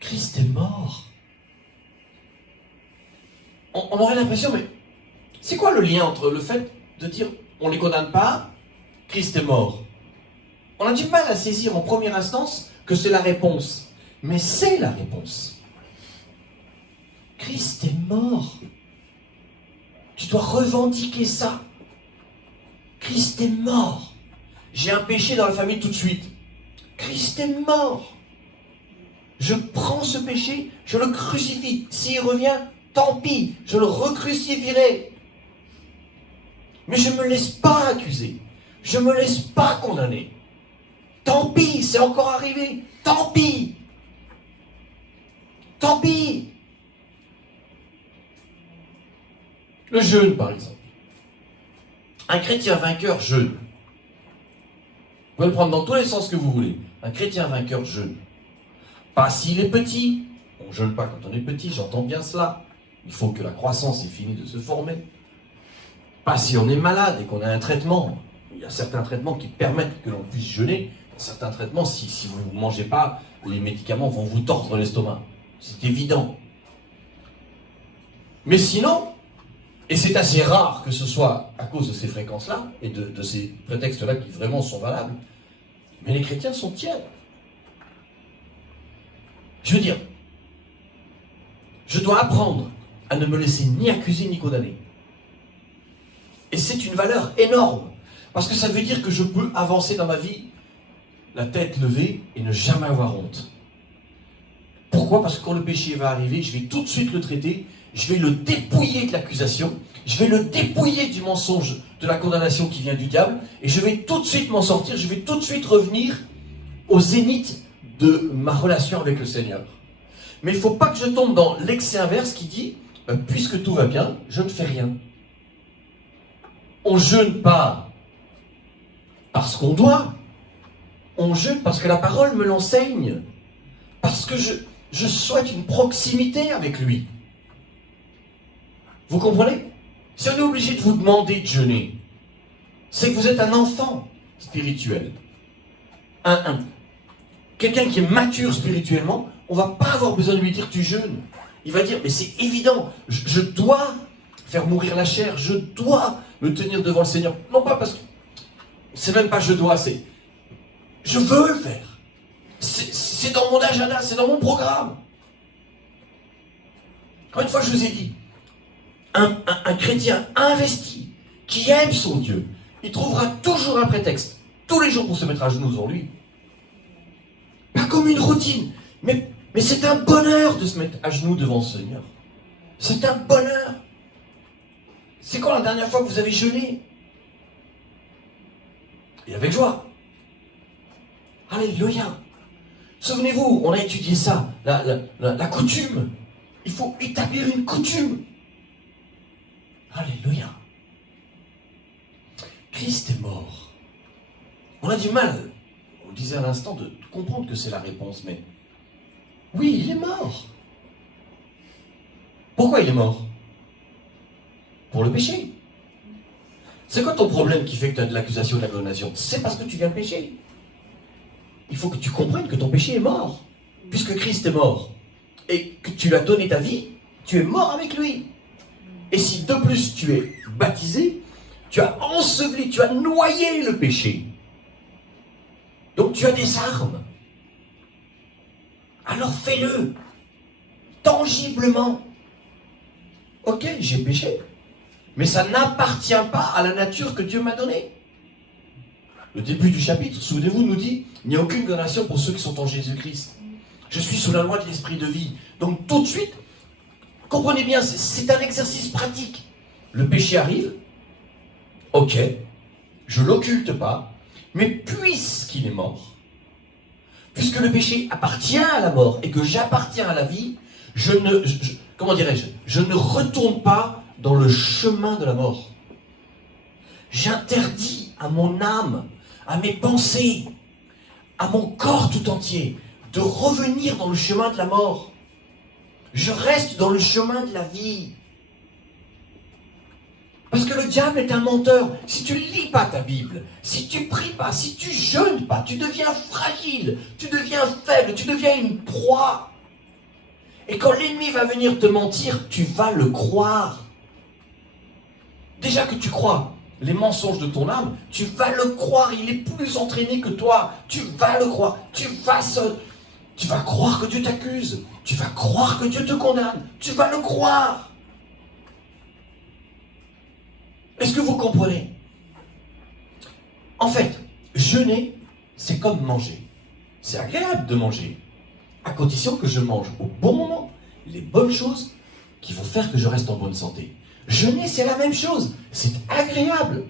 Christ est mort. On aurait l'impression, mais c'est quoi le lien entre le fait de dire on ne les condamne pas, Christ est mort? On a du mal à saisir en première instance que c'est la réponse. Mais c'est la réponse. Christ est mort. Tu dois revendiquer ça. Christ est mort. J'ai un péché dans la famille tout de suite. Christ est mort. Je prends ce péché, je le crucifie. S'il revient, tant pis, je le recrucifierai. Mais je ne me laisse pas accuser. Je ne me laisse pas condamner. Tant pis, c'est encore arrivé. Tant pis. Tant pis. Le jeûne, par exemple. Un chrétien vainqueur jeûne. Vous pouvez le prendre dans tous les sens que vous voulez. Un chrétien vainqueur jeûne. Pas s'il est petit. On ne jeûne pas quand on est petit, j'entends bien cela. Il faut que la croissance ait fini de se former. Pas si on est malade et qu'on a un traitement. Il y a certains traitements qui permettent que l'on puisse jeûner. Certains traitements, si vous ne mangez pas, les médicaments vont vous tordre l'estomac. C'est évident. Mais sinon, et c'est assez rare que ce soit à cause de ces fréquences-là et de ces prétextes-là qui vraiment sont valables, mais les chrétiens sont tièdes. Je veux dire, je dois apprendre à ne me laisser ni accuser ni condamner. Et c'est une valeur énorme, parce que ça veut dire que je peux avancer dans ma vie la tête levée et ne jamais avoir honte. Pourquoi? Parce que quand le péché va arriver, je vais tout de suite le traiter, je vais le dépouiller de l'accusation, je vais le dépouiller du mensonge, de la condamnation qui vient du diable, et je vais tout de suite m'en sortir, je vais tout de suite revenir au zénith de ma relation avec le Seigneur. Mais il ne faut pas que je tombe dans l'excès inverse qui dit, puisque tout va bien, je ne fais rien. On ne jeûne pas parce qu'on doit, on jeûne parce que la parole me l'enseigne, parce que je souhaite une proximité avec lui. Vous comprenez? Si on est obligé de vous demander de jeûner, c'est que vous êtes un enfant spirituel. Quelqu'un qui est mature spirituellement, on ne va pas avoir besoin de lui dire tu jeûnes. Il va dire, mais c'est évident, je dois faire mourir la chair, je dois me tenir devant le Seigneur. Non pas parce que, c'est même pas je dois, c'est je veux le faire. C'est dans mon agenda, c'est dans mon programme. Encore une fois, je vous ai dit, un chrétien investi, qui aime son Dieu, il trouvera toujours un prétexte, tous les jours pour se mettre à genoux devant lui. Pas comme une routine, mais c'est un bonheur de se mettre à genoux devant le Seigneur. C'est un bonheur. C'est quand la dernière fois que vous avez jeûné? Et avec joie. Alléluia. Souvenez-vous, on a étudié ça, la coutume. Il faut établir une coutume. Alléluia. Christ est mort. On a du mal, on le disait à l'instant, de comprendre que c'est la réponse, mais oui, il est mort. Pourquoi il est mort? Pour le péché. C'est quoi ton problème qui fait que tu as de l'accusation et de la condamnation? C'est parce que tu viens de pécher. Il faut que tu comprennes que ton péché est mort. Puisque Christ est mort et que tu lui as donné ta vie, tu es mort avec lui. Et si de plus tu es baptisé, tu as enseveli, tu as noyé le péché. Donc tu as des armes. Alors fais-le. Tangiblement. Ok, j'ai péché. Mais ça n'appartient pas à la nature que Dieu m'a donnée. Le début du chapitre, souvenez-vous, nous dit, il n'y a aucune condamnation pour ceux qui sont en Jésus-Christ. Je suis sous la loi de l'esprit de vie. Donc tout de suite, comprenez bien, c'est un exercice pratique. Le péché arrive, ok, je ne l'occulte pas, mais puisqu'il est mort, puisque le péché appartient à la mort et que j'appartiens à la vie, je ne retourne pas dans le chemin de la mort. J'interdis à mon âme, à mes pensées, à mon corps tout entier, de revenir dans le chemin de la mort. Je reste dans le chemin de la vie. Parce que le diable est un menteur. Si tu ne lis pas ta Bible, si tu ne pries pas, si tu jeûnes pas, tu deviens fragile, tu deviens faible, tu deviens une proie. Et quand l'ennemi va venir te mentir, tu vas le croire. Déjà que tu crois les mensonges de ton âme, tu vas le croire. Il est plus entraîné que toi. Tu vas le croire. Tu vas croire que Dieu t'accuse. Tu vas croire que Dieu te condamne. Tu vas le croire. Est-ce que vous comprenez? En fait, jeûner, c'est comme manger. C'est agréable de manger, à condition que je mange au bon moment les bonnes choses qui vont faire que je reste en bonne santé. Jeûner, c'est la même chose. C'est agréable.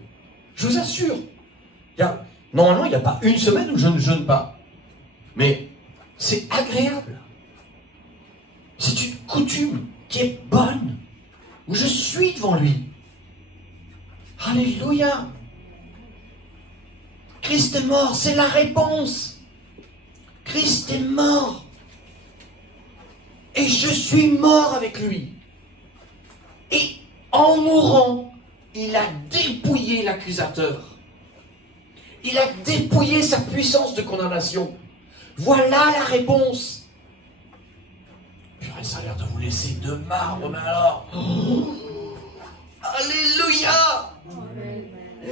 Je vous assure. Normalement, il n'y a pas une semaine où je ne jeûne pas. Mais c'est agréable. C'est une coutume qui est bonne, où je suis devant lui. Alléluia. Christ est mort, c'est la réponse. Christ est mort. Et je suis mort avec lui. Et en mourant, il a dépouillé l'accusateur. Il a dépouillé sa puissance de condamnation. Voilà la réponse. Purée, ça a l'air de vous laisser de marbre, mais alors... Alléluia!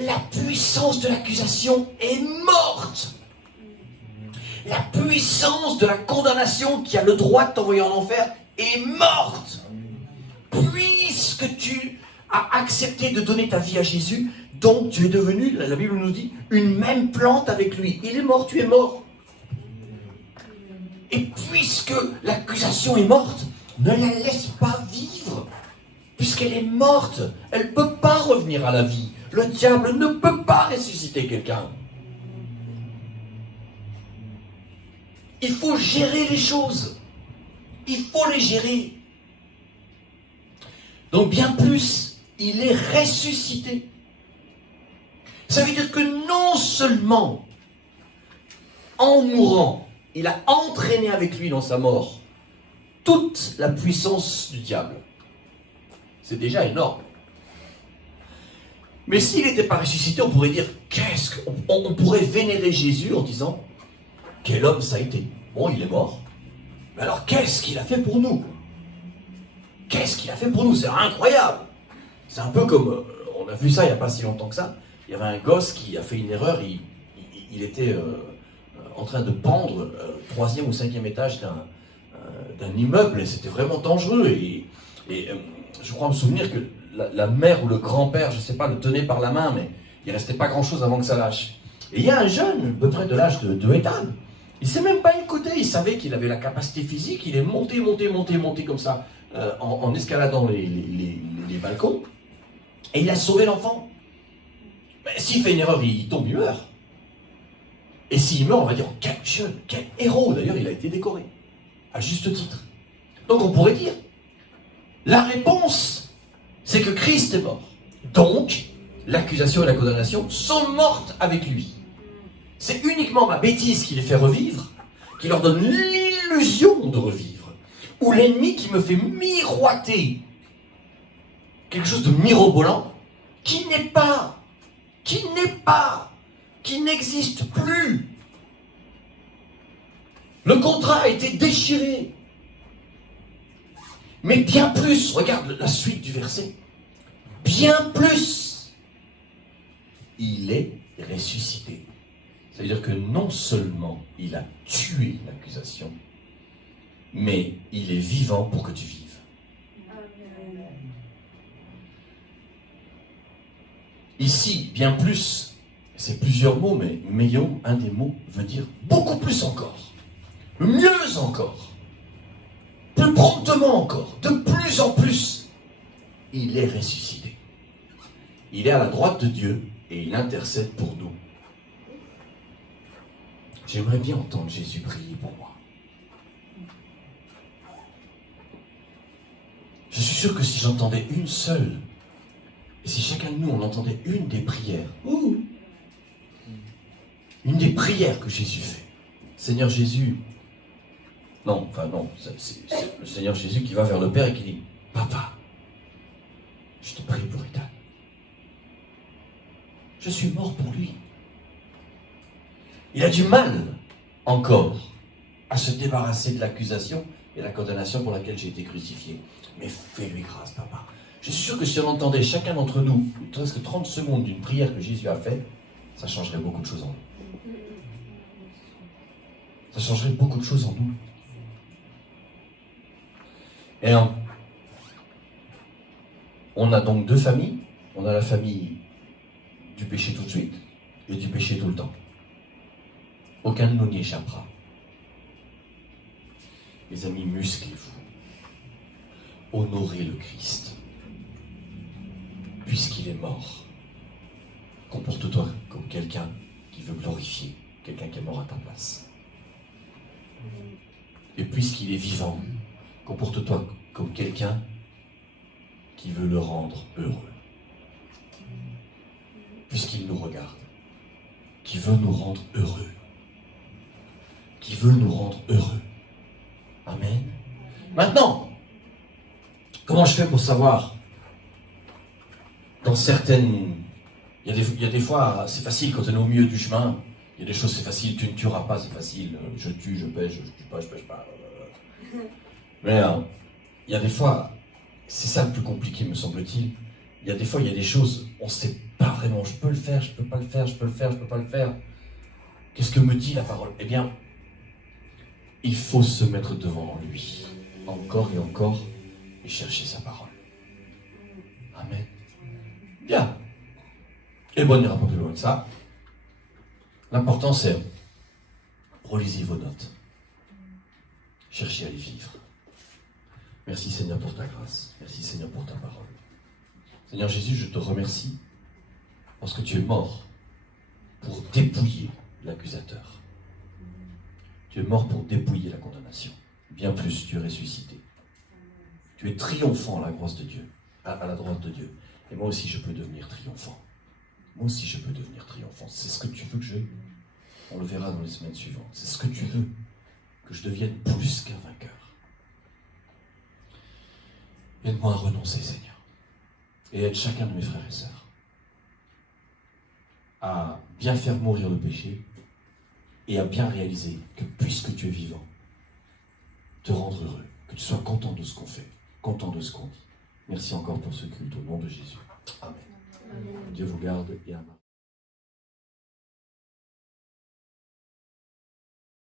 La puissance de l'accusation est morte. La puissance de la condamnation qui a le droit de t'envoyer en enfer est morte. Puisque tu as accepté de donner ta vie à Jésus, donc tu es devenu, la Bible nous dit, une même plante avec lui. Il est mort, tu es mort. Et puisque l'accusation est morte, ne la laisse pas vivre. Puisqu'elle est morte, elle ne peut pas revenir à la vie. Le diable ne peut pas ressusciter quelqu'un. Il faut gérer les choses. Il faut les gérer. Donc bien plus, il est ressuscité. Ça veut dire que non seulement, en mourant, il a entraîné avec lui dans sa mort toute la puissance du diable. C'est déjà énorme. Mais s'il n'était pas ressuscité, on pourrait dire, on pourrait vénérer Jésus en disant, quel homme ça a été. Bon, il est mort. Mais alors, qu'est-ce qu'il a fait pour nous? Qu'est-ce qu'il a fait pour nous? C'est incroyable. C'est un peu comme, on a vu ça il n'y a pas si longtemps que ça. Il y avait un gosse qui a fait une erreur. Il était en train de pendre le 3e ou 5e étage d'un immeuble. Et c'était vraiment dangereux. Et je crois me souvenir que la mère ou le grand-père, je ne sais pas, le tenait par la main, mais il ne restait pas grand-chose avant que ça lâche. Et il y a un jeune, à peu près de l'âge de Ethan. Il ne s'est même pas écouté. Il savait qu'il avait la capacité physique. Il est monté comme ça, en escaladant les balcons. Et il a sauvé l'enfant. Mais s'il fait une erreur, il tombe, il meurt. Et s'il meurt, on va dire, quel jeune, quel héros. D'ailleurs, il a été décoré, à juste titre. Donc on pourrait dire, la réponse, c'est que Christ est mort. Donc, l'accusation et la condamnation sont mortes avec lui. C'est uniquement ma bêtise qui les fait revivre, qui leur donne l'illusion de revivre. Ou l'ennemi qui me fait miroiter quelque chose de mirobolant, qui n'existe plus. Le contrat a été déchiré. Mais bien plus, regarde la suite du verset, bien plus, il est ressuscité. Ça veut dire que non seulement il a tué l'accusation, mais il est vivant pour que tu vives. Ici, bien plus, c'est plusieurs mots, mais meillon, un des mots veut dire beaucoup plus encore, mieux encore, plus promptement encore, de plus en plus. Il est ressuscité. Il est à la droite de Dieu et il intercède pour nous. J'aimerais bien entendre Jésus prier pour moi. Je suis sûr que si j'entendais une seule, et si chacun de nous, on entendait une des prières, une des prières que Jésus fait. Seigneur Jésus, c'est le Seigneur Jésus qui va vers le Père et qui dit, Papa, je te prie pour Ethan. Je suis mort pour lui. Il a du mal encore à se débarrasser de l'accusation et la condamnation pour laquelle j'ai été crucifié. Mais fais-lui grâce, papa. Je suis sûr que si on entendait chacun d'entre nous, presque 30 secondes d'une prière que Jésus a faite, ça changerait beaucoup de choses en nous. Ça changerait beaucoup de choses en nous. Et on a donc deux familles. On a la famille du péché tout de suite et du péché tout le temps. Aucun de nous n'y échappera. Mes amis, musclez-vous. Honorez le Christ. Puisqu'il est mort, comporte-toi comme quelqu'un qui veut glorifier, quelqu'un qui est mort à ta place. Et puisqu'il est vivant, comporte-toi comme quelqu'un qui veut le rendre heureux. Puisqu'il nous regarde, qui veut nous rendre heureux. Qui veut nous rendre heureux. Amen. Maintenant, comment je fais pour savoir? Dans certaines... Il y a des fois, c'est facile quand on est au milieu du chemin. Il y a des choses, c'est facile, tu ne tueras pas, c'est facile. Je tue, je pêche, je tue pas, je pêche pas. Mais il y a des fois, c'est ça le plus compliqué, me semble-t-il. Il y a des fois, il y a des choses, on ne sait pas vraiment, je peux le faire, je peux pas le faire, je peux le faire, je peux pas le faire. Qu'est-ce que me dit la parole? Eh bien, il faut se mettre devant lui, encore et chercher sa parole. Amen. Bien. Et bon, on n'ira pas plus loin que ça. L'important, c'est relisez vos notes. Cherchez à les vivre. Merci Seigneur pour ta grâce. Merci Seigneur pour ta parole. Seigneur Jésus, je te remercie parce que tu es mort pour dépouiller l'accusateur. Tu es mort pour dépouiller la condamnation. Bien plus, tu es ressuscité. Tu es triomphant à la grâce de Dieu, à la droite de Dieu. Et moi aussi, je peux devenir triomphant. Moi aussi, je peux devenir triomphant. C'est ce que tu veux que je... On le verra dans les semaines suivantes. C'est ce que tu veux, que je devienne plus qu'un vainqueur. Aide-moi à renoncer, Seigneur. Et aide chacun de mes frères et sœurs à bien faire mourir le péché et à bien réaliser que puisque tu es vivant, te rendre heureux, que tu sois content de ce qu'on fait, content de ce qu'on dit. Merci encore pour ce culte au nom de Jésus. Amen. Dieu vous garde et amen.